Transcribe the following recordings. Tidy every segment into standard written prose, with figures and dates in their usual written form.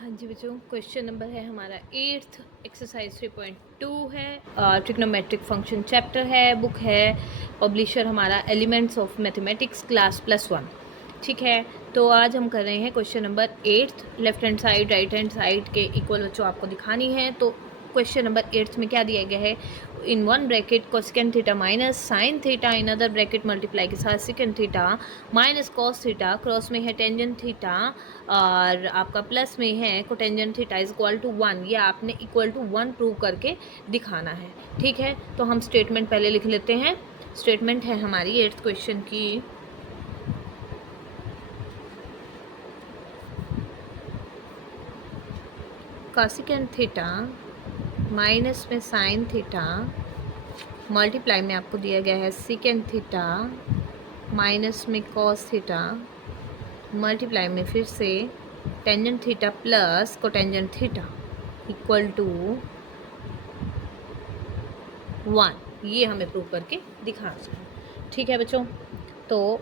हाँ जी बच्चों, question number है हमारा 8th, एक्सरसाइज 3.2 है, ट्रिग्नोमेट्रिक फंक्शन चैप्टर है, बुक है, पब्लिशर हमारा एलिमेंट्स ऑफ मैथमेटिक्स क्लास +1। ठीक है, तो आज हम कर रहे हैं question number 8th। Left hand side right hand side के इक्वल बच्चों आपको दिखानी है। तो क्वेश्चन नंबर 8th में क्या दिया गया है, in one bracket cosecant theta minus sine theta, in other bracket multiply के साथ second theta minus cos theta, cross में है टेंजेंट थीटा और आपका प्लस में है cotangent theta is equal to 1। ये आपने इक्वल टू 1 प्रूव करके दिखाना है। ठीक है, तो हम स्टेटमेंट पहले लिख लेते हैं। स्टेटमेंट है हमारी 8th क्वेश्चन की, कोसेकेंट थीटा माइनस में साइन थीटा मल्टीप्लाई में आपको दिया गया है सेकेंड थीटा माइनस में कॉस थीटा मल्टीप्लाई में फिर से tangent theta plus cotangent theta equal to 1। ये हमें प्रूव करके दिखाना चाहिए। ठीक है बच्चों, तो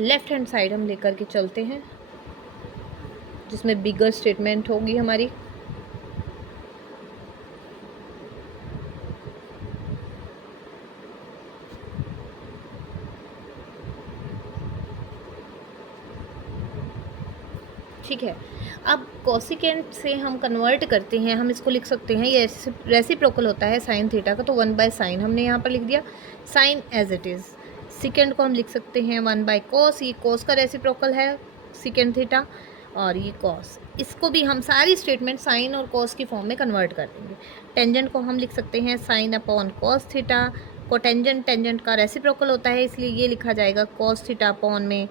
लेफ्ट हैंड साइड हम लेकर के चलते हैं जिसमें बिगर स्टेटमेंट होगी हमारी। ठीक है, अब कोसिकेंट से हम कन्वर्ट करते हैं, हम इसको लिख सकते हैं, ये रेसिप्रोकल होता है साइन थीटा का, तो 1/sin हमने यहाँ पर लिख दिया, sine as it is. Second को हम लिख सकते हैं 1/cos, ये cos का रेसिप्रोकल है सेकेंड थीटा, और ये cos, इसको भी हम सारी स्टेटमेंट साइन और cos की फॉर्म में कन्वर्ट कर देंगे। टेंजेंट को हम लिख सकते हैं sine upon cos theta, cotangent tangent का रेसिप्रोकल होता है इसलिए ये लिखा जाएगा cos थीटा अपॉन में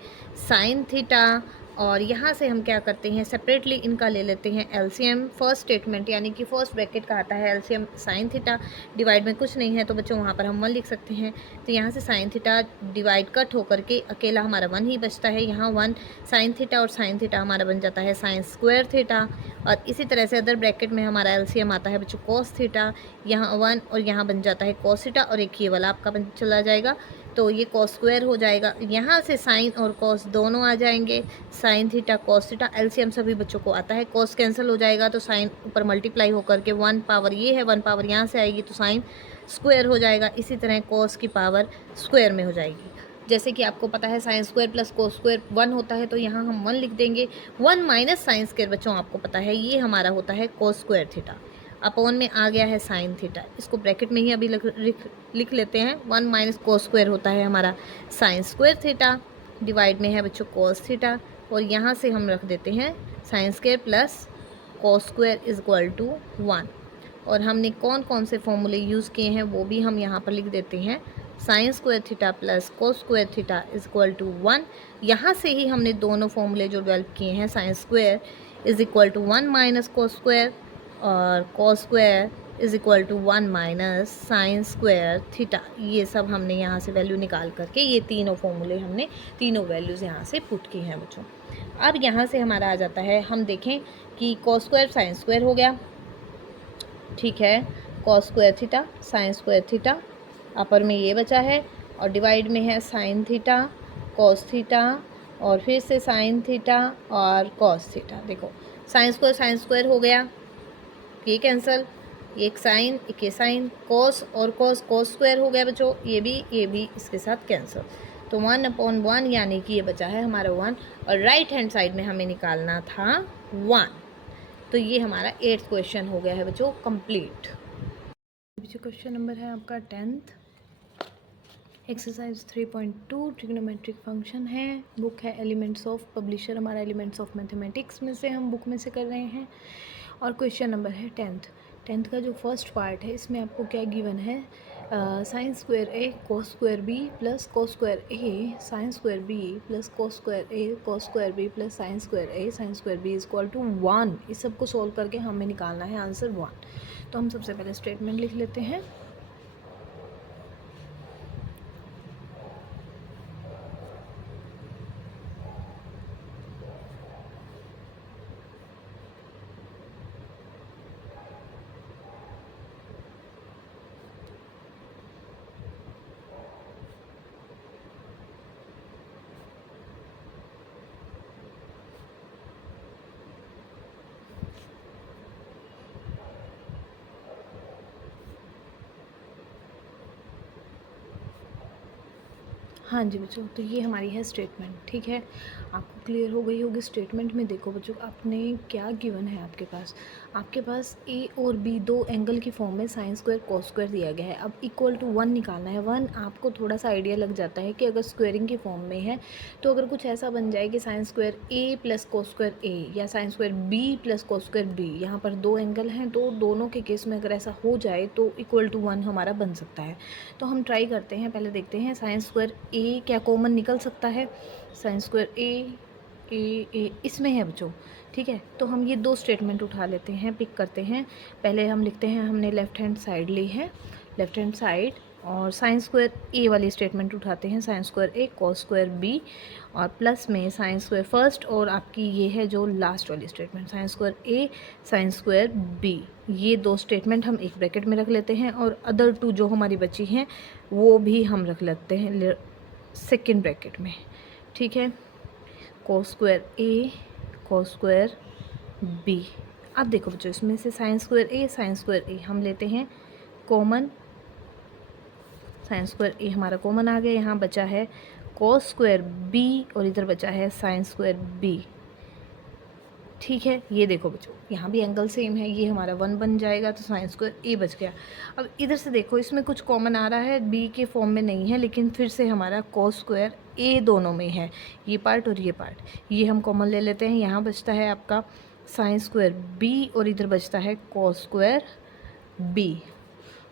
साइन थीटा। और यहाँ से हम क्या करते हैं, सेपरेटली इनका ले लेते हैं एलसीएम। फर्स्ट स्टेटमेंट यानी कि फर्स्ट ब्रैकेट का आता है एलसीएम साइन थीटा, डिवाइड में कुछ नहीं है तो बच्चों वहाँ पर हम 1 लिख सकते हैं। तो यहाँ से साइन थीटा डिवाइड कट होकर के अकेला हमारा 1 ही बचता है। यहाँ 1 साइन थीटा और साइन थीटा हमारा बन जाता है साइन स्क्वायर थीटा। और इसी तरह से अदर ब्रैकेट में हमारा एलसीएम आता है बच्चों कॉस थीटा, यहाँ 1 और यहाँ बन जाता है कॉस थीटा, और एक ये वाला आपका बन चला जाएगा तो ये कॉस स्क्वायर हो जाएगा। यहाँ से साइन और कॉस दोनों आ जाएंगे, sign theta cos theta, LCM सभी बच्चों को आता है, कॉस कैंसिल हो जाएगा तो साइन ऊपर मल्टीप्लाई होकर के 1 पावर ये है, 1 पावर यहाँ से आएगी तो साइन स्क्वायर हो जाएगा। इसी तरह कॉस की पावर स्क्वायर में हो जाएगी। जैसे कि आपको पता है sine square plus cos square 1 होता है, तो यहाँ हम 1 लिख देंगे। 1 माइनस साइन स्क्वायर बच्चों आपको पता है ये हमारा होता है कोस स्क्वायर थीटा, अपॉन में आ गया है साइन थीटा, इसको ब्रैकेट में ही अभी लिख लेते हैं। 1 माइनस कोस स्क्वायर होता है हमारा साइन स्क्वायर थीटा, डिवाइड में है बच्चों कोस थीटा, और यहाँ से हम रख देते हैं sine square plus cos square is equal to 1। और हमने कौन कौन से फॉर्मूले यूज़ किए हैं वो भी हम यहाँ पर लिख देते हैं। Sine square theta plus cos square theta is equal to 1। यहाँ से ही हमने दोनों फॉर्मूले जो डेवलप किए हैं, sine square is equal to 1 minus cos square और cos square is equal to 1 minus sine square theta, ये सब हमने यहाँ से वैल्यू निकाल करके ये तीनों फॉर्मूले हमने तीनों वैल्यूज़ यहाँ से पुट की हैं बच्चों। अब यहाँ से हमारा आ जाता है, हम देखें कि कॉस स्क्वायर साइन स्क्वायर हो गया, ठीक है, cos square theta sine square theta, upper में ये बचा है, और डिवाइड में है साइन थीटा कॉस थीटा और फिर से साइन थीटा और कॉस थीटा। देखो साइन स्क्वायर हो गया, ये कैंसिल, एक साइन एक ये साइन, कॉस और कॉस कॉस स्क्वायर हो गया बच्चों, ये भी इसके साथ कैंसिल, तो 1/1 यानी कि ये बचा है हमारा 1, और राइट हैंड साइड में हमें निकालना था 1। तो ये हमारा 8th क्वेश्चन हो गया है बच्चों कंप्लीट। बच्चों क्वेश्चन नंबर है आपका 10th, एक्सरसाइज 3.2 ट्रिग्नोमेट्रिक फंक्शन है, बुक है एलिमेंट्स ऑफ, पब्लिशर हमारा एलिमेंट्स ऑफ मैथमेटिक्स में से हम बुक में से कर रहे हैं। और क्वेश्चन नंबर है 10th का जो फर्स्ट पार्ट है इसमें आपको क्या गिवन है, sine square A cos square B plus cos square A sine square B plus cos square A cos square B plus sine square A sine square B is equal to 1। इस सब को solve करके हमें निकालना है answer 1। तो हम सबसे पहले स्टेटमेंट लिख लेते हैं। हाँ जी बच्चों, तो ये हमारी है स्टेटमेंट, ठीक है। आपको क्लियर हो गई होगी। स्टेटमेंट में देखो बच्चों, आपने क्या गिवन है आपके पास ए और बी दो एंगल की फॉर्म में साइन स्क्वायर कॉस स्क्वायर दिया गया है। अब इक्वल टू 1 निकालना है। 1 आपको थोड़ा सा आइडिया लग जाता है कि अगर स्क्वायरिंग की फॉर्म में है तो अगर कुछ ऐसा बन जाए कि sine square A plus cos square A या sine square B plus cos square B, यहाँ पर दो एंगल हैं, तो दोनों के केस में अगर ऐसा हो जाए तो इक्वल टू 1 हमारा बन सकता है। तो हम ट्राई करते हैं, पहले देखते हैं साइन स्क्वायर ए क्या कॉमन निकल सकता है। साइन स्क्वायर ए इसमें है बच्चों, ठीक है। तो हम ये दो स्टेटमेंट उठा लेते हैं, पिक करते हैं। पहले हम लिखते हैं, हमने लेफ़्ट हैंड साइड ली है, लेफ़्ट हैंड साइड, और साइन स्क्वायर ए वाली स्टेटमेंट उठाते हैं, sine square A cos square B, और प्लस में साइन स्क्वायर फर्स्ट, और आपकी ये है जो लास्ट वाली statement sign square A sine square B. ये दो स्टेटमेंट हम एक ब्रैकेट में रख लेते हैं, और अदर टू जो हमारी बची हैं वो भी हम रख लेते हैं सेकेंड ब्रैकेट में, ठीक है। Cos square A cos square B. अब देखो बच्चों, इसमें से साइन स्क्वायर ए हम लेते हैं कॉमन, साइन स्क्वायर ए हमारा कॉमन आ गया। यहाँ बचा है कॉस स्क्वायर बी और इधर बचा है साइन स्क्वायर बी, ठीक है। ये देखो बच्चों, यहाँ भी एंगल सेम है, ये हमारा 1 बन जाएगा, तो साइन स्क्वायर ए बच गया। अब इधर से देखो, इसमें कुछ कॉमन आ रहा है, बी के फॉर्म में नहीं है, लेकिन फिर से हमारा कॉस स्क्वायर ए दोनों में है, ये पार्ट और ये पार्ट, ये हम कॉमन ले लेते हैं। यहाँ बचता है आपका साइन स्क्वायर बी और इधर बचता है कॉस स्क्वायर बी।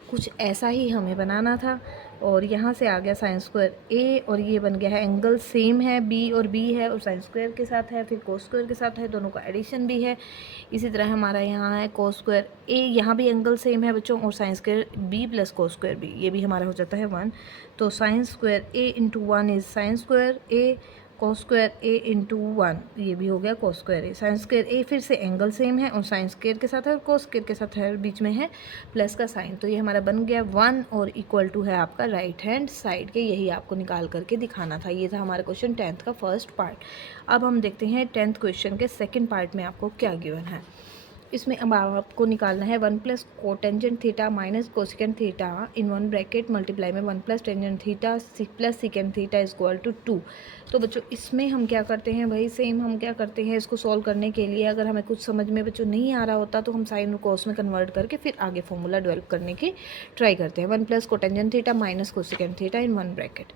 कुछ ऐसा ही हमें बनाना था, और यहाँ से आ गया साइन स्क्वायर ए, और ये बन गया है, एंगल सेम है, बी और बी है, और साइन स्क्वायर के साथ है, फिर कोस स्क्वायर के साथ है, दोनों का एडिशन भी है। इसी तरह हमारा यहाँ है कोस स्क्वायर ए, यहाँ भी एंगल सेम है बच्चों, और sine square B plus cos square B, ये भी हमारा हो जाता है 1। तो sine square A into 1 is sine square A, cos square A into 1, ये भी हो गया cos square A. Sine square A फिर से एंगल सेम है, और साइन स्क्वायर के साथ है और कॉस स्क्वायर के साथ है, बीच में है प्लस का साइन, तो ये हमारा बन गया 1, और इक्वल टू है आपका राइट हैंड साइड के। यही आपको निकाल करके दिखाना था। ये था हमारा क्वेश्चन 10th का फर्स्ट पार्ट। अब हम देखते हैं 10th क्वेश्चन के सेकेंड पार्ट में आपको क्या गिवन है। इसमें अब आपको निकालना है 1 plus cotangent theta minus cosecant theta in 1 bracket multiply में 1 plus tangent theta plus secant theta is equal to 2। तो बच्चों इसमें हम क्या करते हैं, वही सेम हम क्या करते हैं, इसको सॉल्व करने के लिए अगर हमें कुछ समझ में बच्चों नहीं आ रहा होता तो हम साइन और कॉस में कन्वर्ट करके फिर आगे फॉर्मूला डेवलप करने की ट्राई करते हैं। 1 plus cotangent theta minus cosecant theta in 1 bracket,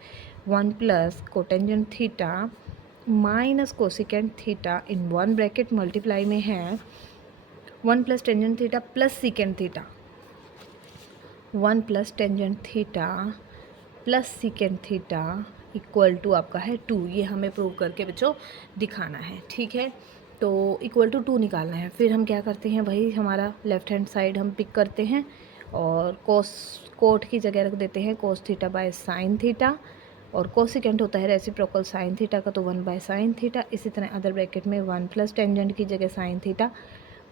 1 plus cotangent theta minus cosecant theta in 1 bracket multiply में है 1 plus tangent theta plus secant theta, 1 plus tangent theta plus secant theta equal to आपका है 2। ये हमें prove करके बच्चों दिखाना है, ठीक है। तो इक्वल टू 2 निकालना है। फिर हम क्या करते हैं, वही हमारा लेफ़्ट हैंड साइड हम पिक करते हैं, और कोट की जगह रख देते हैं cos theta by sine theta, और कोसिकेंट होता है रेसिप्रोकल साइन थीटा का, तो 1 बाय साइन थीटा। इसी तरह अदर ब्रैकेट में 1 प्लस टेंजेंट की जगह sign theta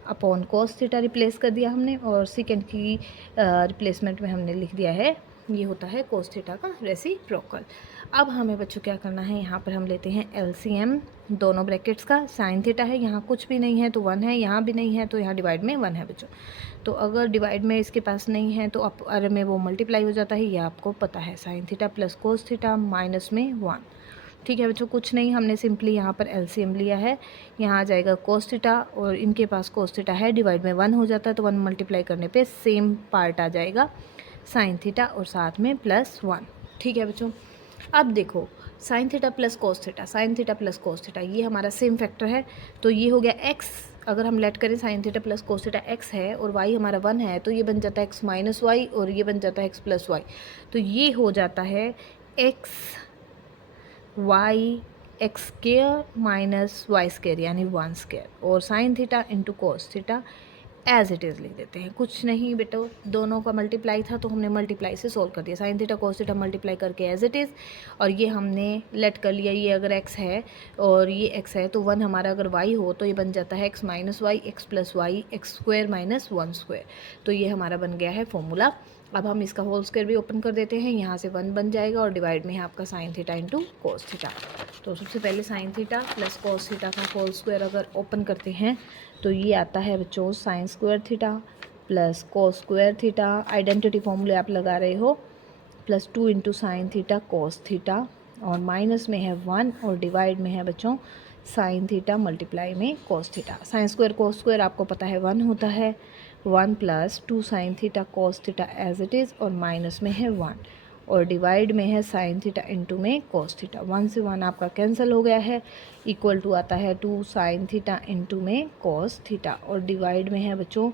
upon cos theta replace कर दिया हमने, और सेकेंड की रिप्लेसमेंट में हमने लिख दिया है, ये होता है कॉस थीटा का रेसिप्रोकल। अब हमें बच्चों क्या करना है, यहाँ पर हम लेते हैं एलसीएम दोनों ब्रैकेट्स का। साइन थीटा है, यहाँ कुछ भी नहीं है तो 1 है, यहाँ भी नहीं है तो यहाँ डिवाइड में 1 है बच्चों। तो अगर डिवाइड में इसके पास नहीं है तो अरे में वो मल्टीप्लाई हो जाता है, ये आपको पता है। Sine theta plus cos theta minus में 1, ठीक है बच्चों। कुछ नहीं, हमने सिंपली यहाँ पर एलसीएम लिया है। यहाँ आ जाएगा कोस थीटा, और इनके पास कोस थीटा है, डिवाइड में 1 हो जाता है, तो 1 मल्टीप्लाई करने पे सेम पार्ट आ जाएगा साइन थीटा और साथ में प्लस 1, ठीक है बच्चों। अब देखो sine theta plus cos theta, sine theta plus cos theta, ये हमारा सेम फैक्टर है, तो ये हो गया एक्स। अगर हम लेट करें sine theta plus cos theta x है और वाई हमारा 1 है, तो ये बन जाता है एक्स माइनस वाई, और ये बन जाता है एक्स प्लस वाई। तो ये हो जाता है X Y X square minus Y square यानी 1 स्क्वेयर, और sine theta into cos theta as it is लिख देते हैं। कुछ नहीं बेटा, दोनों का मल्टीप्लाई था तो हमने मल्टीप्लाई से सोल्व कर दिया। Sine theta cos theta multiply करके एज इट इज़, और ये हमने लेट कर लिया। ये अगर x है और ये x है तो 1 हमारा अगर y हो तो ये बन जाता है x minus Y X plus Y X square minus 1 square. तो ये हमारा बन गया है फॉर्मूला। अब हम इसका होल स्क्वायर भी ओपन कर देते हैं, यहाँ से 1 बन जाएगा, और डिवाइड में है आपका sign theta into cos theta. तो सबसे पहले sine theta plus cos theta का होल स्क्वायर अगर ओपन करते हैं तो ये आता है बच्चों sign square theta plus cos square theta, identity फॉर्मूले आप लगा रहे हो, plus 2 into sine theta cos theta और माइनस में है 1 और डिवाइड में है बच्चों साइन थीटा मल्टीप्लाई में cos theta. Sine square cos square आपको पता है 1 होता है, 1 + 2 sine theta cos theta as it is, और माइनस में है 1 और डिवाइड में है साइन थीटा इंटू में कॉस थीटा। 1 से 1 आपका कैंसिल हो गया है, इक्वल टू आता है 2 साइन थीटा इंटू में कॉस थीटा, और डिवाइड में है बच्चों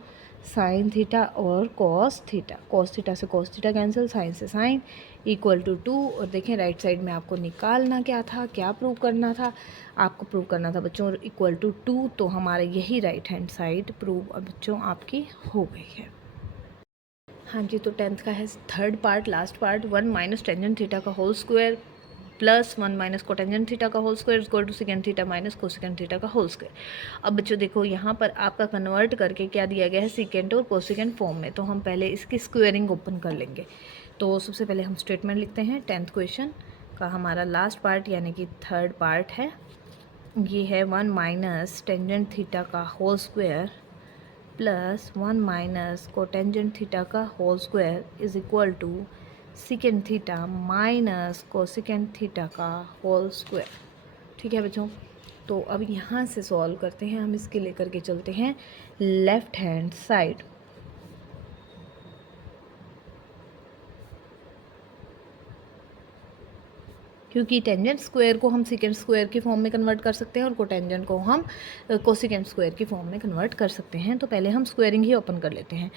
साइन थीटा और कॉस थीटा। कॉस थीटा से कॉस थीटा कैंसिल, साइन से साइन, इक्वल टू 2। और देखें राइट साइड में आपको निकालना क्या था, क्या प्रूव करना था, आपको प्रूव करना था बच्चों इक्वल टू 2। तो हमारा यही राइट हैंड साइड प्रूव बच्चों आपकी हो गई है। हाँ जी, तो 10th का है third part, last part. 1 minus tangent theta का whole square plus 1 minus cotangent theta का whole square equal to secant theta minus cosecant theta का होल स्क्वायर। अब बच्चों देखो यहाँ पर आपका कन्वर्ट करके क्या दिया गया है, सेकेंड और कोसेकेंड फॉर्म में। तो हम पहले इसकी स्क्वेयरिंग ओपन कर लेंगे। तो सबसे पहले हम स्टेटमेंट लिखते हैं 10th क्वेश्चन का हमारा लास्ट पार्ट यानी कि थर्ड पार्ट है। ये है 1 माइनस टेंजेंट थीटा का whole square plus 1 minus cotangent theta का whole square is equal to secant theta minus cosecant theta का होल स्क्वायर। ठीक है बच्चों, तो अब यहाँ से सॉल्व करते हैं हम। इसके लेकर के चलते हैं लेफ़्ट हैंड साइड। क्योंकि टेंजेंट स्क्वायर को हम सेकेंड स्क्वायर की फॉर्म में कन्वर्ट कर सकते हैं और कोटेंजेंट को हम कोसेकेंड स्क्वायर की फॉर्म में कन्वर्ट कर सकते हैं। तो पहले हम स्क्वायरिंग ही ओपन कर लेते हैं।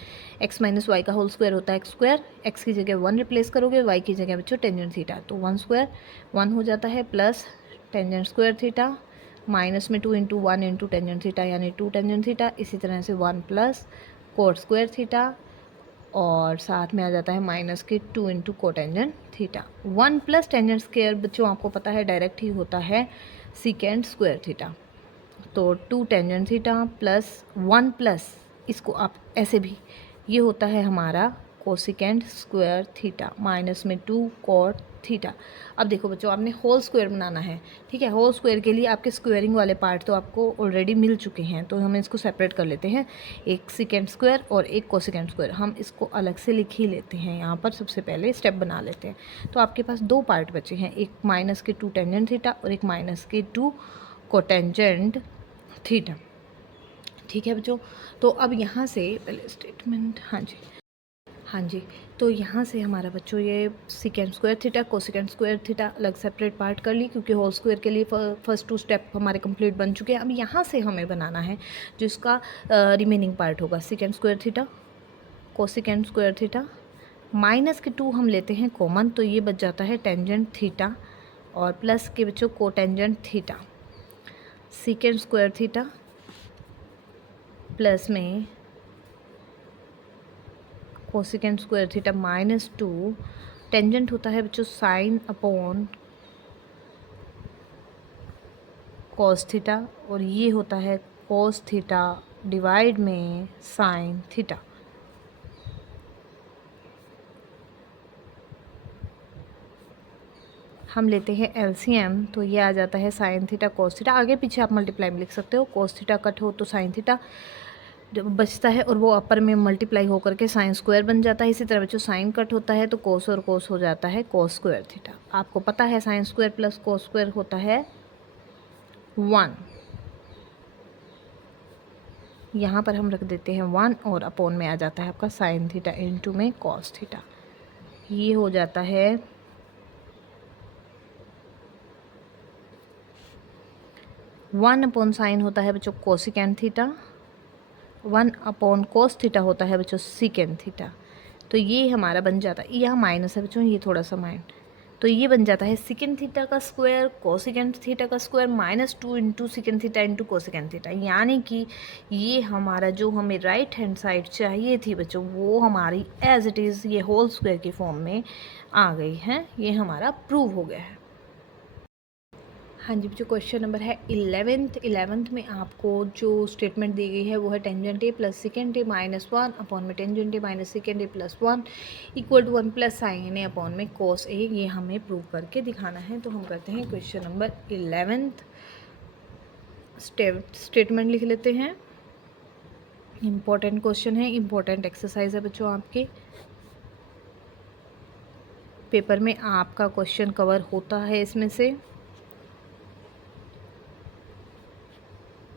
x माइनस वाई का होल स्क्वायर होता है एक्स स्क्वायर, एक्स की जगह 1 रिप्लेस करोगे, y की जगह बच्चों टेंजेंट थीटा, तो 1 स्क्वायर 1 हो जाता है, plus tangent square theta minus में 2 इंटू 1 इंटू टेंजेंट थीटा यानी 2 टेंजेंट थीटा, इसी तरह से 1 प्लस कोट स्क्वायर थीटा और साथ में आ जाता है माइनस के 2 into cotangent theta. 1 plus tangent square बच्चों आपको पता है डायरेक्ट ही होता है सेकेंड स्क्वायर थीटा। तो 2 टेंजेंट थीटा प्लस 1 प्लस इसको आप ऐसे भी, ये होता है हमारा कोसेकेंड स्क्वायर थीटा माइनस में 2 कॉट थीटा। अब देखो बच्चों आपने होल स्क्वायर बनाना है, ठीक है। होल स्क्वायर के लिए आपके स्क्वायरिंग वाले पार्ट तो आपको ऑलरेडी मिल चुके हैं, तो हम इसको सेपरेट कर लेते हैं, एक सेकेंड स्क्वायर और एक कोसेकेंड स्क्वायर। हम इसको अलग से लिख ही लेते हैं, यहाँ पर सबसे पहले स्टेप बना लेते हैं। तो आपके पास 2 पार्ट बचे हैं, एक माइनस के 2 टेंजेंट थीटा और एक माइनस के 2 कोटेंजेंट थीटा। ठीक है बच्चों, तो अब यहाँ से पहले स्टेटमेंट, हाँ जी, तो यहाँ से हमारा बच्चों ये second square theta cosecant square theta अलग सेपरेट पार्ट कर ली, क्योंकि होल स्क्वायर के लिए फर्स्ट 2 स्टेप हमारे कंप्लीट बन चुके हैं। अब यहाँ से हमें बनाना है जो इसका रिमेनिंग पार्ट होगा, second square theta cosecant square theta minus के 2 हम लेते हैं कॉमन, तो ये बच जाता है टेंजेंट थीटा और प्लस के बच्चों cotangent theta, secant square theta plus में cosecant square theta minus 2, tangent होता है बच्चों साइन अपॉन कॉस थीटा और ये होता है कॉस थीटा डिवाइड में साइन थीटा। हम लेते हैं एलसीएम, तो ये आ जाता है साइन थीटा कॉस थीटा, आगे पीछे आप मल्टीप्लाई में लिख सकते हो। कॉस थीटा कट हो तो साइन थीटा बचता है और वो अपर में मल्टीप्लाई होकर के साइन स्क्वायर बन जाता है। इसी तरह बच्चों साइन कट होता है तो कोस और कोस हो जाता है कोस स्क्वायर थीटा। आपको पता है sine square plus cos square होता है 1, यहाँ पर हम रख देते हैं 1 और अपॉन में आ जाता है आपका साइन थीटा इंटू में कॉस थीटा। ये हो जाता है 1 अपॉन साइन होता है बच्चों cosecant theta, 1 upon cos theta होता है बच्चों सेकेंड थीटा। तो ये हमारा बन जाता है, यहाँ माइनस है बच्चों, ये थोड़ा सा माइन, तो ये बन जाता है सेकेंड थीटा का स्क्वायर कोसेकेंड थीटा का square minus 2 into second theta into cosecant theta. यानी कि ये हमारा जो हमें राइट हैंड साइड चाहिए थी बच्चों, वो हमारी एज इट इज़ ये होल स्क्वायर की फॉर्म में आ गई है। ये हमारा प्रूव हो गया है। हाँ जी, जो क्वेश्चन नंबर है 11th में आपको जो स्टेटमेंट दी गई है वो है tangent A plus secant A minus 1 upon में tangent A minus secant A plus 1 equal to 1 plus sine A upon में कॉस ए। ये हमें प्रूव करके दिखाना है। तो हम करते हैं क्वेश्चन नंबर 11th स्टेटमेंट लिख लेते हैं। इम्पोर्टेंट क्वेश्चन है, इम्पोर्टेंट एक्सरसाइज है बच्चों आपके। पेपर में आपका क्वेश्चन कवर होता है इसमें से।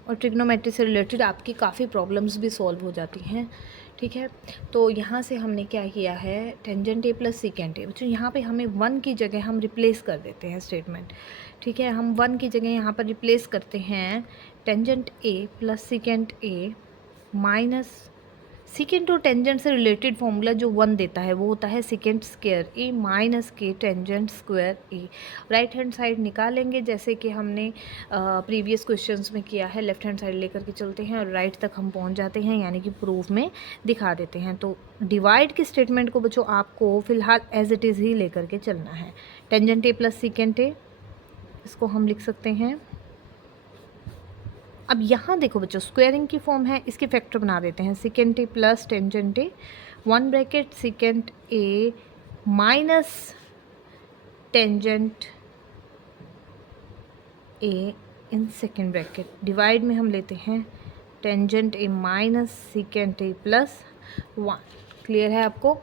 और ट्रिग्नोमेट्री से रिलेटेड आपकी काफ़ी प्रॉब्लम्स भी सॉल्व हो जाती हैं, ठीक है। तो यहाँ से हमने क्या किया है, tangent A plus secant A, बच्चों यहाँ पे हमें 1 की जगह हम रिप्लेस कर देते हैं स्टेटमेंट, ठीक है। हम 1 की जगह यहाँ पर रिप्लेस करते हैं tangent A plus secant A minus secant और टेंजेंट से रिलेटेड फॉर्मूला जो 1 देता है वो होता है सीकेंट स्क्वायर ए माइनस के टेंजेंट स्क्वायर ए। राइट हैंड साइड निकालेंगे जैसे कि हमने प्रीवियस क्वेश्चंस में किया है, लेफ्ट हैंड साइड लेकर के चलते हैं और राइट तक हम पहुंच जाते हैं, यानी कि प्रूफ में दिखा देते हैं। तो डिवाइड के स्टेटमेंट को बच्चों आपको फ़िलहाल एज इट इज़ ही लेकर के चलना है। Tangent A plus secant A, इसको हम लिख सकते हैं। अब यहाँ देखो बच्चों स्क्वायरिंग की फॉर्म है, इसके फैक्टर बना देते हैं secant A plus tangent A, 1 bracket secant A minus tangent A in second bracket, divide में हम लेते हैं tangent A minus secant A plus 1। Clear है आपको?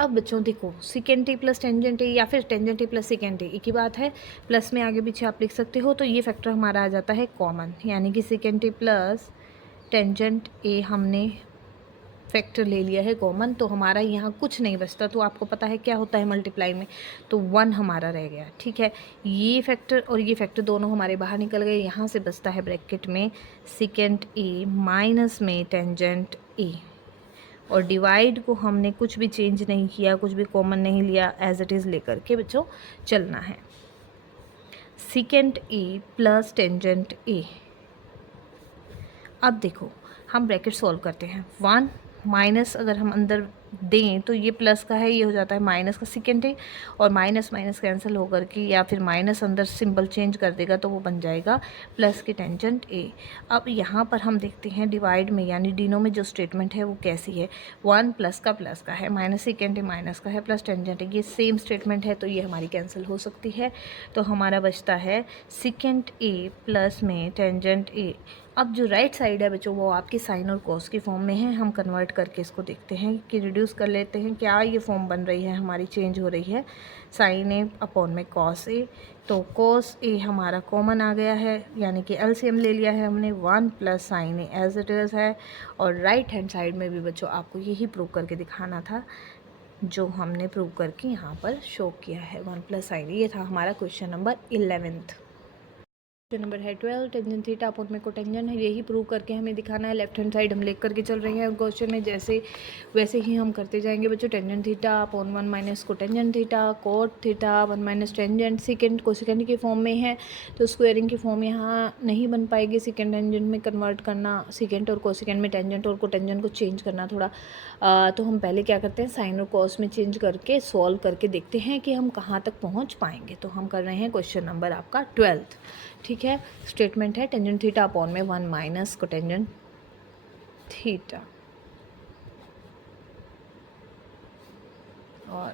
अब बच्चों देखो सीकेंट ए प्लस टेंजेंट ए या फिर tangent A plus secant A एक ही बात है, प्लस में आगे पीछे आप लिख सकते हो। तो ये फैक्टर हमारा आ जाता है कॉमन, यानी कि सीकेंट ए प्लस टेंजेंट ए हमने फैक्टर ले लिया है कॉमन, तो हमारा यहाँ कुछ नहीं बचता। तो आपको पता है क्या होता है मल्टीप्लाई में, तो 1 हमारा रह गया, ठीक है। ये फैक्टर और ये फैक्टर दोनों हमारे बाहर निकल गए, यहाँ से बचता है ब्रैकेट में सीकेंट ए माइनस में टेंजेंट ए, और डिवाइड को हमने कुछ भी चेंज नहीं किया, कुछ भी कॉमन नहीं लिया, एज इट इज़ लेकर के बच्चों चलना है। सीकेंट ए प्लस टेंजेंट ए, अब देखो हम ब्रैकेट सॉल्व करते हैं। 1 माइनस अगर हम अंदर दें तो ये प्लस का है, ये हो जाता है माइनस का सीकेंट ए, और माइनस माइनस कैंसिल होकर के या फिर माइनस अंदर सिंबल चेंज कर देगा तो वो बन जाएगा प्लस के टेंजेंट ए। अब यहाँ पर हम देखते हैं डिवाइड में यानी डिनो में जो स्टेटमेंट है वो कैसी है, 1 प्लस का है, माइनस सीकेंट ए माइनस का है, प्लस टेंजेंट ए, ये सेम स्टेटमेंट है तो ये हमारी कैंसिल हो सकती है। तो हमारा बचता है सीकेंट ए प्लस में टेंजेंट ए। अब जो राइट साइड है बच्चों वो आपकी साइन और कॉस की फॉर्म में है, हम कन्वर्ट करके इसको देखते हैं कि रिड्यूस कर लेते हैं, क्या ये फॉर्म बन रही है हमारी, चेंज हो रही है, साइन ए अपॉन में कॉस ए। तो कॉस ए हमारा कॉमन आ गया है, यानी कि एलसीएम ले लिया है हमने, 1 plus sine A as it is है। और राइट हैंड साइड में भी बच्चों आपको यही प्रूव करके दिखाना था जो हमने प्रूव करके यहाँ पर शो किया है, 1 प्लस साइन ए। ये था हमारा question number 11th। Question number है 12, टेंजेंट थीटा अपॉन में कोटेंजेंट है, यही प्रूव करके हमें दिखाना है। लेफ्ट हैंड साइड हम लेकर करके चल रहे हैं क्वेश्चन में, जैसे वैसे ही हम करते जाएंगे बच्चों। Tangent theta upon 1 minus cotangent theta, cot theta 1 minus tangent, second cosecant की फॉर्म में है तो स्क्वायरिंग की फॉर्म यहाँ नहीं बन पाएगी। सेकेंड टेंजेंट में कन्वर्ट करना, सेकेंड और कोसेकेंड में टेंजेंट और कोटेंजेंट को चेंज करना थोड़ा, तो हम पहले क्या करते हैं साइन और कॉस में चेंज करके सॉल्व करके देखते हैं कि हम कहाँ तक पहुँच पाएंगे। तो हम कर रहे हैं क्वेश्चन नंबर आपका 12th, ठीक है। स्टेटमेंट है टेंजेंट थीटा अपॉन में 1 माइनस कोटेंजेंट थीटा, और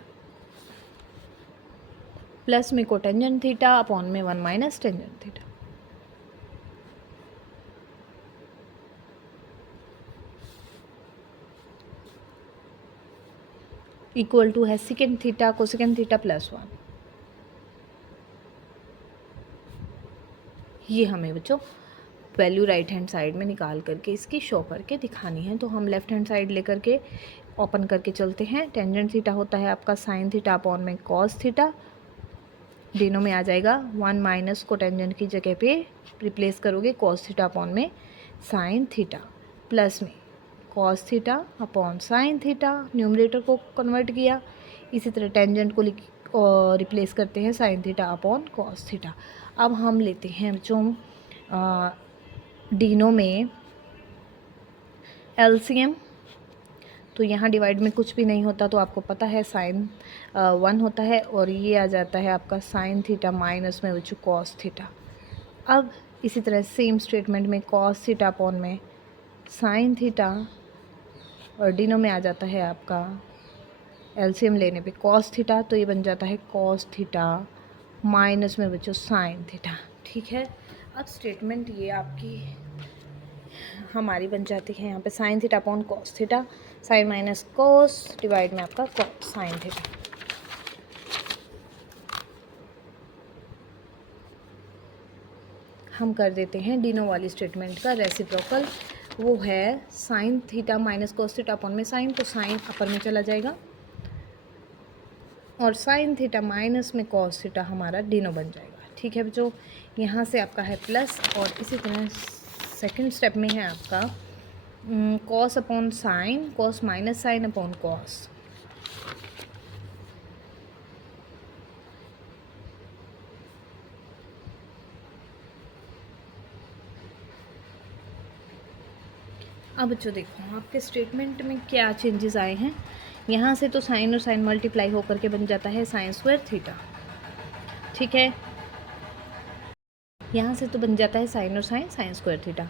प्लस में कोटेंजेंट थीटा अपॉन में 1 minus tangent theta. Equal to है second theta cosecant theta plus 1। ये हमें बच्चों वैल्यू राइट हैंड साइड में निकाल करके इसकी शो करके दिखानी है। तो हम लेफ्ट हैंड साइड लेकर के ओपन करके चलते हैं। टेंजेंट थीटा होता है आपका साइन थीटा अपॉन में कॉस थीटा, डिनो में आ जाएगा 1 माइनस को टेंजेंट की जगह पे रिप्लेस करोगे कॉस थीटा अपॉन में साइन थीटा, प्लस में cos theta upon sine theta, numerator को कन्वर्ट किया। इसी तरह टेंजेंट को रिप्लेस करते हैं sign theta upon cos theta. अब हम लेते हैं बच्चों डिनो में एलसीएम, तो यहाँ डिवाइड में कुछ भी नहीं होता तो आपको पता है साइन 1 होता है, और ये आ जाता है आपका साइन थीटा माइनस में बच्चों कॉस थीटा। अब इसी तरह सेम स्टेटमेंट में कॉस थीटा अपॉन में साइन थीटा, और डिनो में आ जाता है आपका एलसीएम लेने पे कॉस थीटा, तो ये बन जाता है कॉस थीटा माइनस में बच्चों साइन थीटा, ठीक है। अब स्टेटमेंट ये आपकी हमारी बन जाती है यहाँ पे sine theta upon cos theta, sine minus cos divide में आपका कॉस साइन थीटा। हम कर देते हैं डिनो वाली स्टेटमेंट का रेसिप्रोकल। वो है sine theta minus cos theta upon में साइन, तो साइन अपर में चला जाएगा और साइन थीटा माइनस में कॉस थीटा हमारा डिनो बन जाएगा। ठीक है बच्चों, यहाँ से आपका है प्लस, और इसी तरह सेकंड स्टेप में है आपका cos upon sine, cos minus sine upon cos. अब बच्चों देखो आपके स्टेटमेंट में क्या चेंजेस आए हैं। यहाँ से तो साइन और साइन मल्टीप्लाई होकर के बन जाता है साइन स्क्वायर थीटा। ठीक है, यहाँ से तो बन जाता है साइन और साइन साइन स्क्वायर थीटा।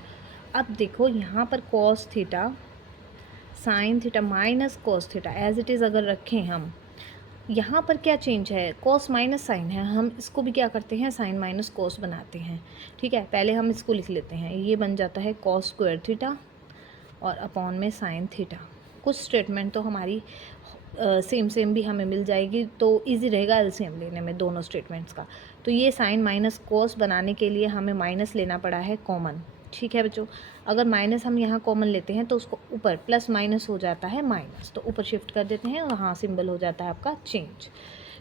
अब देखो यहाँ पर cos theta sine theta minus cos theta as it is अगर रखें हम, यहाँ पर क्या चेंज है, कॉस माइनस साइन है, हम इसको भी क्या करते हैं साइन माइनस कॉस बनाते हैं। ठीक है, पहले हम इसको लिख लेते हैं, ये बन जाता है कॉस स्क्वायर थीटा और अपॉन में साइन थीटा। कुछ स्टेटमेंट तो हमारी सेम सेम भी हमें मिल जाएगी, तो इजी रहेगा एलसीएम लेने में दोनों स्टेटमेंट्स का। तो ये साइन माइनस कोस बनाने के लिए हमें माइनस लेना पड़ा है कॉमन। ठीक है बच्चों, अगर माइनस हम यहाँ कॉमन लेते हैं तो उसको ऊपर प्लस माइनस हो जाता है माइनस, तो ऊपर शिफ्ट कर देते हैं और हाँ सिंबल हो जाता है आपका चेंज।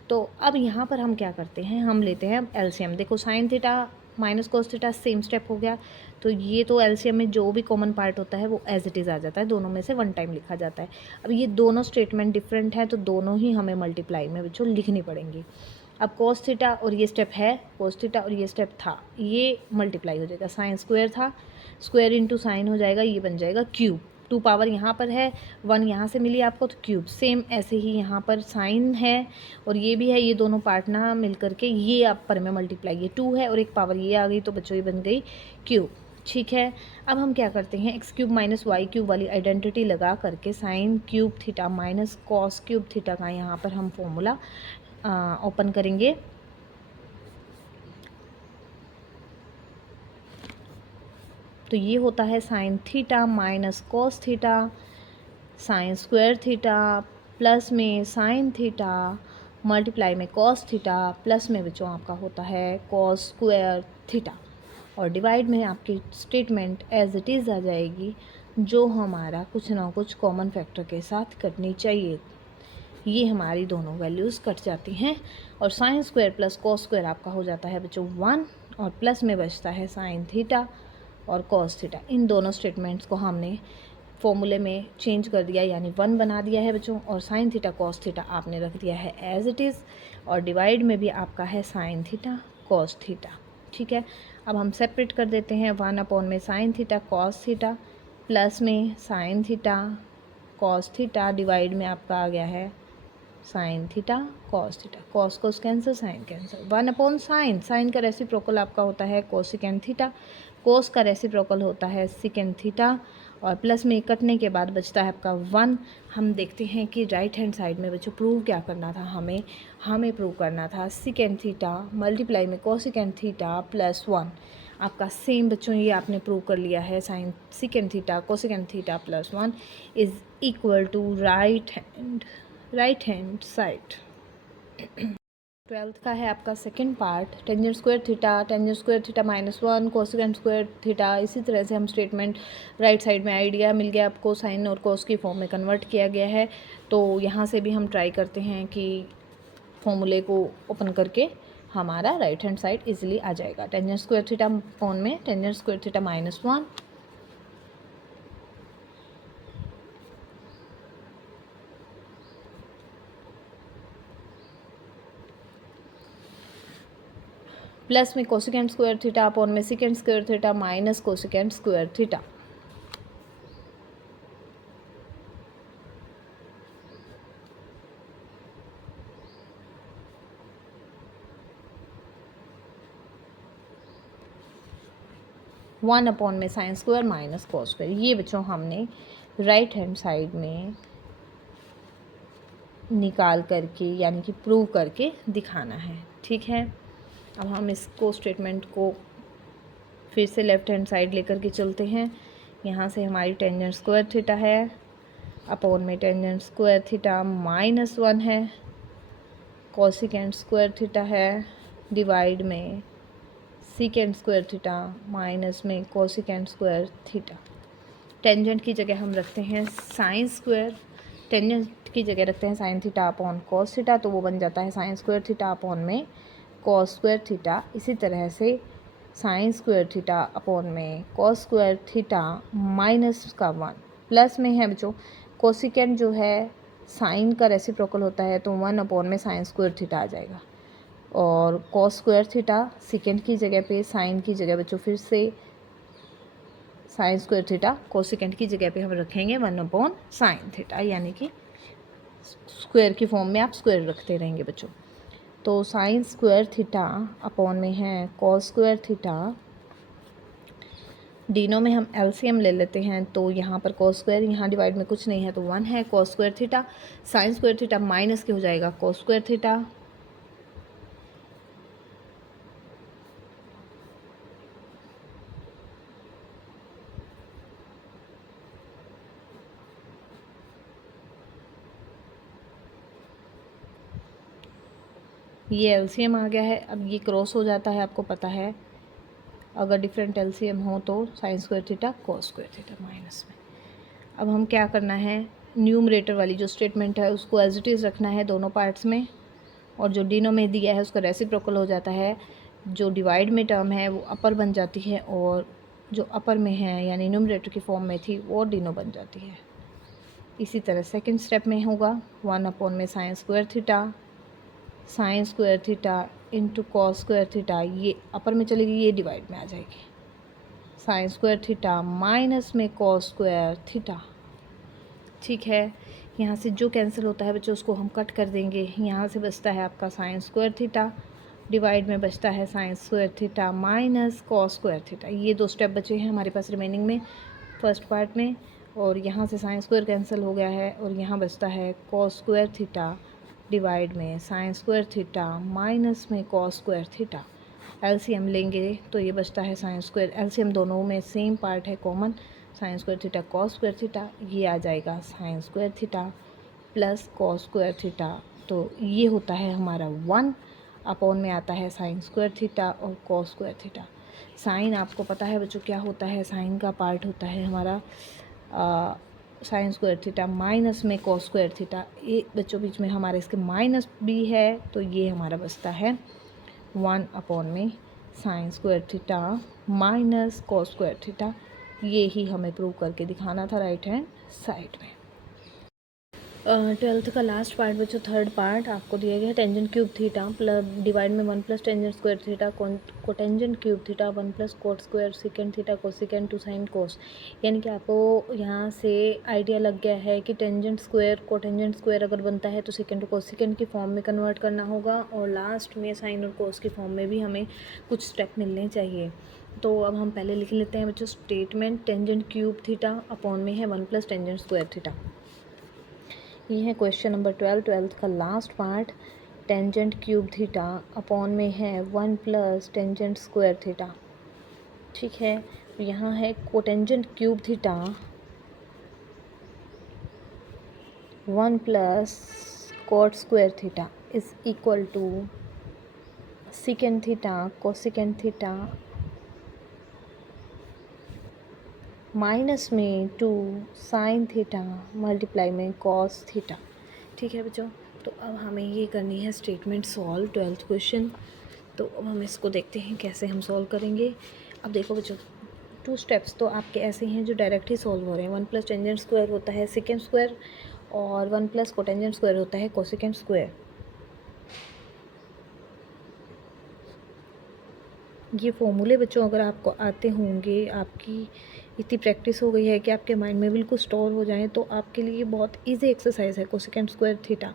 तो अब यहाँ पर हम क्या करते हैं, हम लेते हैं एलसीएम। देखो sign theta minus cos theta same step हो गया, तो ये तो एलसीएम में जो भी कॉमन पार्ट होता है वो एज इट इज़ आ जाता है, दोनों में से वन टाइम लिखा जाता है। अब ये दोनों स्टेटमेंट डिफरेंट है, तो दोनों ही हमें मल्टीप्लाई में बच्चों लिखनी पड़ेंगी। अब कोस थीटा और ये स्टेप है, कोस थीटा और ये स्टेप था, ये मल्टीप्लाई हो जाएगा, साइन स्क्वायर था, स्क्वायर इंटू साइन हो जाएगा, ये बन जाएगा क्यूब। 2 पावर यहाँ पर है, 1 यहाँ से मिली आपको, तो क्यूब। सेम ऐसे ही यहाँ पर साइन है और ये भी है, ये दोनों पार्ट ना मिल करके ये आप पर में मल्टीप्लाई, ये 2 है और एक पावर ये आ गई, तो बच्चों ये बन गई क्यूब। ठीक है, अब हम क्या करते हैं, x cube minus y cube वाली आइडेंटिटी लगा करके sine cube theta minus cos cube theta का यहाँ पर हम फॉर्मूला ओपन करेंगे। तो ये होता है sine theta minus cos theta sine square theta plus में साइन थीटा मल्टीप्लाई में कॉस थीटा प्लस में बच्चों आपका होता है कॉस स्क्वायर थीटा, और डिवाइड में आपकी स्टेटमेंट एज इट इज़ आ जाएगी, जो हमारा कुछ ना कुछ कॉमन फैक्टर के साथ कटनी चाहिए। ये हमारी दोनों वैल्यूज़ कट जाती हैं और sine square plus cos square आपका हो जाता है बच्चों 1, और प्लस में बचता है साइन थीटा और कॉस थीटा। इन दोनों स्टेटमेंट्स को हमने फॉर्मूले में चेंज कर दिया, यानी 1 बना दिया है बच्चों, और साइन थीटा कॉस थीटा आपने रख दिया है एज इट इज़, और डिवाइड में भी आपका है साइन थीटा कॉस थीटा। ठीक है, अब हम सेपरेट कर देते हैं, 1 अपॉन में sine theta cos theta plus में sine theta cos theta, divide में आपका आ गया है sine theta cos theta, cos cos cancel sine cancel, 1 upon sine, sine का रेसिप्रोकल आपका होता है कोसिकेंड थीटा, कोस का रेसिप्रोकल होता है सिकेंड थीटा, और प्लस में कटने के बाद बचता है आपका 1। हम देखते हैं कि राइट हैंड साइड में बच्चों प्रूव क्या करना था, हमें प्रूव करना था सिकेंड थीटा मल्टीप्लाई में कोसिकेंड थीटा प्लस 1। आपका सेम बच्चों ये आपने प्रूव कर लिया है, sine secant theta cosecant theta plus 1 is equal to right hand side. 12th का है आपका second part, tangent square theta minus 1 cosecant square theta. इसी तरह से हम स्टेटमेंट राइट साइड में आइडिया मिल गया आपको, साइन और कोस की फॉर्म में कन्वर्ट किया गया है। तो यहाँ से भी हम ट्राई करते हैं कि फॉर्मूले को ओपन करके हमारा राइट हैंड साइड इजीली आ जाएगा। टेंजेंट स्क्वायर थीटा फॉर्म में tangent square theta minus 1 plus में कोसिकेंड स्क्वायर थीटा अपॉन में secant square theta minus cosecant square theta. One upon में sine square minus cos square, ये बच्चों हमने right hand side में निकाल करके यानी कि प्रूव करके दिखाना है। ठीक है, अब हम इसको स्टेटमेंट को फिर से लेफ्ट हैंड साइड लेकर के चलते हैं। यहाँ से हमारी टेंजेंट स्क्वायर थीटा है अपॉन में टेंजेंट स्क्वायर थीटा माइनस 1 है, कोसिकेंड स्क्वायर थीटा है, डिवाइड में सीकेंड स्क्वायर थीटा माइनस में कोसिकेंड स्क्वायर थीटा। टेंजेंट की जगह हम रखते हैं साइन स्क्वायर, टेंजेंट की जगह रखते हैं sign theta upon cos theta, तो वो बन जाता है साइन स्क्वायर थीटा अपॉन में कॉस स्क्वायर थीटा। इसी तरह से साइन स्क्वायर थीटा अपॉन में कॉस स्क्वायर थीटा माइनस का 1 प्लस में है बच्चों कोसिकेंड जो है साइन का रेसिप्रोकल होता है, तो 1 अपॉन में साइन स्क्वायर थीटा आ जाएगा। और कॉस स्क्वायर थीटा सेकेंड की जगह पे साइन की जगह बच्चों फिर से साइन स्क्वायर थीटा कोसिकेंड की जगह पे हम रखेंगे 1 अपॉन साइन थीटा, यानी कि स्क्वायर की फॉर्म में आप स्क्वायर रखते रहेंगे बच्चों। तो साइन स्क्वायर थीटा अपॉन में है कॉस स्क्वायर थीटा, डिनो में हम एलसीएम ले लेते हैं, तो यहाँ पर कॉस स्क्वायर यहाँ डिवाइड में कुछ नहीं है तो 1 है cos square theta, sine square theta minus के हो जाएगा कॉस स्क्वायर थीटा, ये एलसीएम आ गया है। अब ये क्रॉस हो जाता है, आपको पता है अगर डिफरेंट एलसीएम हो तो sine square theta cos square theta minus में। अब हम क्या करना है, न्यूमरेटर वाली जो स्टेटमेंट है उसको एज इट इज़ रखना है दोनों पार्ट्स में, और जो डिनो में दिया है उसका रेसिप्रोकल हो जाता है। जो डिवाइड में टर्म है वो अपर बन जाती है, और जो अपर में है यानी न्यूमरेटर की फॉर्म में थी वो डिनो बन जाती है। इसी तरह सेकंड स्टेप में होगा 1 अपॉन में sine square theta into cos square theta, ये अपर में चलेगी ये डिवाइड में आ जाएगी, साइन स्क्वायर थीटा माइनस में कॉस स्क्वायर थीटा। ठीक है, यहाँ से जो कैंसिल होता है बच्चों उसको हम कट कर देंगे। यहाँ से बचता है आपका साइन स्क्वायर थीटा, डिवाइड में बचता है sine square theta minus cos square theta. ये 2 स्टेप बचे हैं हमारे पास रिमेनिंग में फर्स्ट पार्ट में, और यहाँ से साइन स्क्वायर कैंसिल हो गया है और यहाँ बचता है कॉस स्क्वायर थीटा डिवाइड में साइन स्क्वायर थीटा माइनस में कॉस स्क्वायर थीटा। एलसीएम लेंगे तो ये बचता है साइन स्क्वायर, एलसीएम दोनों में सेम पार्ट है common, sign square theta cos square theta, ये आ जाएगा sign square theta plus cos square theta. तो ये होता है हमारा 1 अपॉन में आता है साइन स्क्वायर थीटा और कॉस स्क्वायर थीटा। साइन आपको पता है बच्चों क्या होता है, साइन का पार्ट होता है हमारा साइन स्क्वायर थीटा माइनस में कॉस स्क्वायर थीटा। ये बच्चों बीच में हमारे इसके माइनस भी है, तो ये हमारा बचता है 1 अपॉन में sine square theta minus cos square theta. ये ही हमें प्रूव करके दिखाना था राइट हैंड साइड में। 12th का लास्ट पार्ट बच्चों, थर्ड पार्ट आपको दिया गया है tangent cube theta plus divide में 1 plus tangent square theta cotangent cube theta 1 plus cot square secant theta cosecant two sine cos. यानी कि आपको यहाँ से आइडिया लग गया है कि टेंजेंट स्क्वायर कोटेंजेंट स्क्वायर अगर बनता है तो सेकेंड और कोसिकेंड की फॉर्म में कन्वर्ट करना होगा, और लास्ट में साइन और कोस की फॉर्म में भी हमें कुछ स्टेप मिलने चाहिए। तो अब हम पहले लिख लेते हैं बच्चों statement, tangent cube theta upon में है 1 प्लस टेंजेंट स्क्वायर थीटा। ये है क्वेश्चन नंबर 12th का last part, tangent cube theta upon में है 1 प्लस टेंजेंट स्क्वायर थीटा। ठीक है, तो यहाँ है cotangent cube theta 1 plus cot square theta is equal to secant theta cosecant theta minus में 2 साइन थीटा मल्टीप्लाई में कॉस थीटा। ठीक है बच्चों, तो अब हमें ये करनी है स्टेटमेंट सॉल्व 12th क्वेश्चन। तो अब हम इसको देखते हैं कैसे हम सॉल्व करेंगे। अब देखो बच्चों 2 स्टेप्स तो आपके ऐसे हैं जो डायरेक्ट ही सॉल्व हो रहे हैं। 1 प्लस टेंजेंट स्क्वायर होता है सेकेंड स्क्वायर, और 1 प्लस कोटेंजेंट स्क्वायर होता है कोसिकेंड स्क्वायर। ये फॉर्मूले बच्चों अगर आपको आते होंगे, आपकी इतनी प्रैक्टिस हो गई है कि आपके माइंड में बिल्कुल स्टोर हो जाए, तो आपके लिए बहुत इजी एक्सरसाइज है। कोसिकेंड स्क्वायर थीटा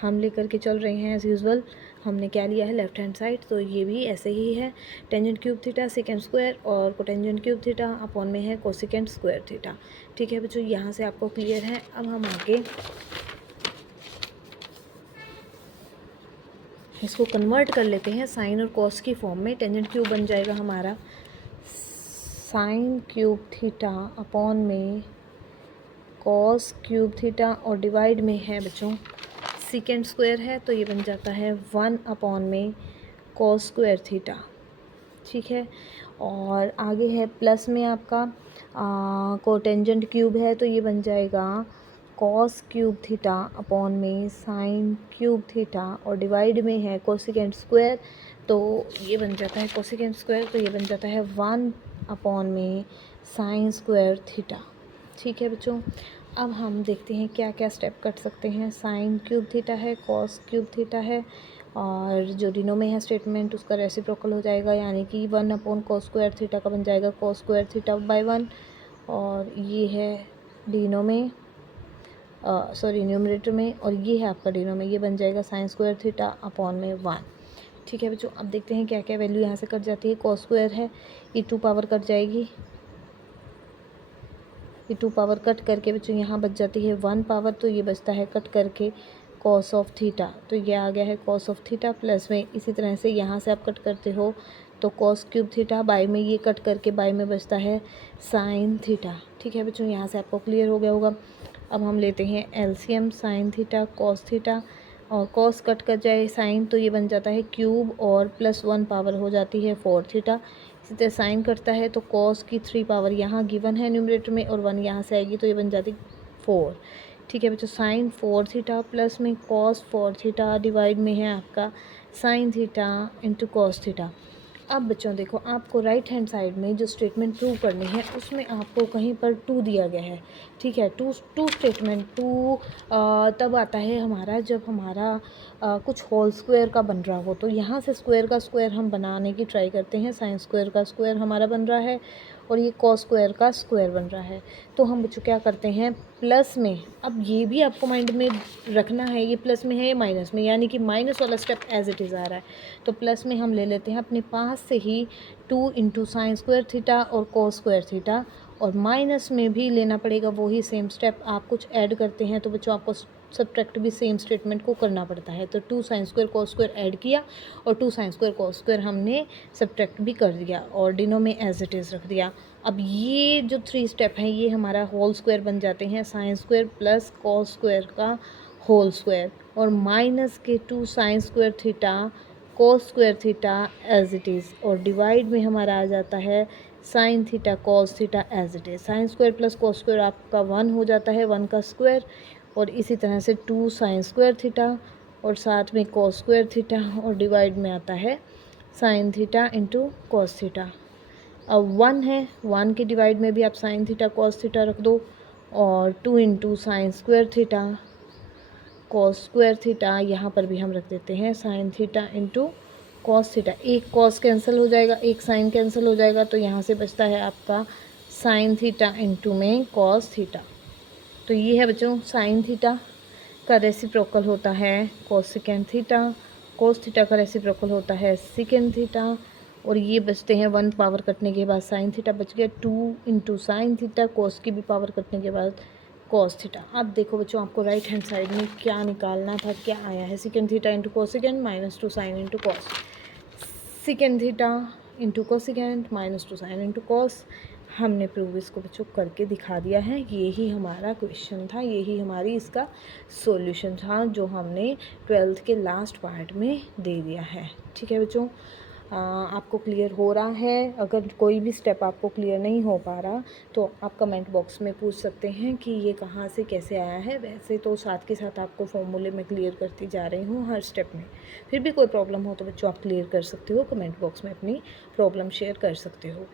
हम लेकर के चल रहे हैं एज़ यूजुअल। हमने क्या लिया है लेफ्ट हैंड साइड, तो ये भी ऐसे ही है tangent cube theta secant square और कोटेंजेंट क्यूब थीटा अपॉन में है कोसिकेंड स्क्वायर थीटा। ठीक है बच्चों, यहाँ से आपको क्लियर है। अब हम आगे इसको कन्वर्ट कर लेते हैं साइन और कॉस की फॉर्म में। टेंजेंट क्यूब बन जाएगा हमारा साइन क्यूब थीटा अपॉन में कॉस क्यूब थीटा, और डिवाइड में है बच्चों सेकेंड स्क्वायर है तो ये बन जाता है 1 अपॉन में कॉस स्क्वायर थीटा। ठीक है। और आगे है प्लस में आपका कोटेंजेंट क्यूब है तो ये बन जाएगा कॉस क्यूब थीटा अपॉन में साइन क्यूब थीटा, और डिवाइड में है कोसिकेंट स्क्वायर तो ये बन जाता है कोसिकेंट स्क्वायर, तो ये बन जाता है 1 अपॉन में साइन स्क्वायर थीटा। ठीक है बच्चों, अब हम देखते हैं क्या क्या स्टेप कट सकते हैं। साइन क्यूब थीटा है, कॉस क्यूब थीटा है, और जो डिनो में है स्टेटमेंट उसका रेसिप्रोकल हो जाएगा, यानी कि 1 अपॉन कॉस स्क्वायर थीटा का बन जाएगा कॉस स्क्वायर थीटा बाय 1, और ये है डिनो में न्यूमरेटर में, और ये है आपका डिनो में, ये बन जाएगा साइन स्क्वायर थीटा अपॉन में 1। ठीक है बच्चों, अब देखते हैं क्या क्या वैल्यू यहाँ से कट जाती है। कॉस स्क्वायर है, ये 2 पावर कट जाएगी, ये 2 पावर कट करके बच्चों यहाँ बच जाती है 1 पावर, तो ये बचता है कट करके कॉस ऑफ थीटा, तो ये आ गया है कॉस ऑफ थीटा प्लस में, इसी तरह से यहाँ से आप कट करते हो तो कॉस क्यूब थीटा, बाय में ये कट करके बाय में बचता है साइन थीटा। ठीक है बच्चों, यहाँ से आपको क्लियर हो गया होगा। अब हम लेते हैं LCM, sign theta cos theta, और कॉस कट कर जाए साइन तो ये बन जाता है क्यूब, और प्लस 1 पावर हो जाती है 4 थीटा। इसी तरह साइन करता है तो कॉस की 3 पावर यहाँ गिवन है न्यूमरेटर में, और 1 यहाँ से आएगी तो ये बन जाती 4। ठीक है बच्चों, साइन 4 थीटा प्लस में कॉस 4 थीटा, डिवाइड में है आपका sign theta into cos theta. अब बच्चों देखो, आपको राइट हैंड साइड में जो स्टेटमेंट प्रूव करनी है उसमें आपको कहीं पर 2 दिया गया है। ठीक है, टू स्टेटमेंट, 2 तब आता है हमारा जब हमारा कुछ होल स्क्वायर का बन रहा हो, तो यहाँ से स्क्वायर का स्क्वायर हम बनाने की ट्राई करते हैं। साइन स्क्वायर का स्क्वायर हमारा बन रहा है और ये कॉस स्क्वायर का स्क्वायर बन रहा है, तो हम बच्चों क्या करते हैं प्लस में, अब ये भी आपको माइंड में रखना है, ये प्लस में है ये माइनस में, यानी कि माइनस वाला स्टेप एज इट इज़ आ रहा है, तो प्लस में हम ले लेते हैं अपने पास से ही 2 इंटू साइन स्क्वायर थीटा और कॉस स्क्वायर थीटा, और माइनस में भी लेना पड़ेगा वही सेम स्टेप। आप कुछ ऐड करते हैं तो बच्चों आपको सब्ट्रैक्ट भी सेम स्टेटमेंट को करना पड़ता है, तो 2 sine square cos square add किया और 2 साइन स्क्वायर कॉस स्क्वायर हमने सब्ट्रैक्ट भी कर दिया और डिनो में एज इट इज़ रख दिया। अब ये जो 3 स्टेप हैं ये हमारा होल स्क्वायर बन जाते हैं, sine square plus cos square का होल स्क्वायर, और माइनस के 2 sine square theta cos square theta as it is, और डिवाइड में हमारा आ जाता है sine theta cos theta as it is. Sine square plus cos square आपका 1 हो जाता है, 1 का स्क्वायर, और इसी तरह से 2 साइन स्क्वायर थीटा और साथ में कॉस स्क्वायर थीटा, और डिवाइड में आता है sine theta into cos theta. अब 1 है, 1 के डिवाइड में भी आप साइन थीटा कॉस थीटा रख दो, और 2 into sine square theta cos square theta, यहाँ पर भी हम रख देते हैं sign theta into cos theta. एक कॉस कैंसिल हो जाएगा, एक साइन कैंसिल हो जाएगा, तो यहाँ से बचता है आपका साइन थीटा इंटू में कॉस थीटा। तो ये है बच्चों, साइन थीटा का रेसिप्रोकल होता है कोसेकेंट थीटा, कॉस थीटा का रेसिप्रोकल होता है सेकेंड थीटा, और ये बचते हैं 1 पावर कटने के बाद साइन थीटा बच गया, 2 इंटू साइन थीटा, कॉस की भी पावर कटने के बाद कॉस थीटा। अब देखो बच्चों, आपको राइट हैंड साइड में क्या निकालना था, क्या आया है, second theta into cosecant minus 2 sine into cos, second theta into cosecant minus 2 sine into cos. हमने प्रूव इसको बच्चों करके दिखा दिया है, यही हमारा क्वेश्चन था, यही हमारी इसका सॉल्यूशन था जो हमने 12th के लास्ट पार्ट में दे दिया है। ठीक है बच्चों, आपको क्लियर हो रहा है? अगर कोई भी स्टेप आपको क्लियर नहीं हो पा रहा तो आप कमेंट बॉक्स में पूछ सकते हैं कि ये कहाँ से कैसे आया है। वैसे तो साथ के साथ आपको फॉर्मूले में क्लियर करती जा रही हूँ हर स्टेप में। फिर भी कोई प्रॉब्लम हो तो बच्चों आप क्लियर कर सकते हो, कमेंट बॉक्स में अपनी प्रॉब्लम शेयर कर सकते हो।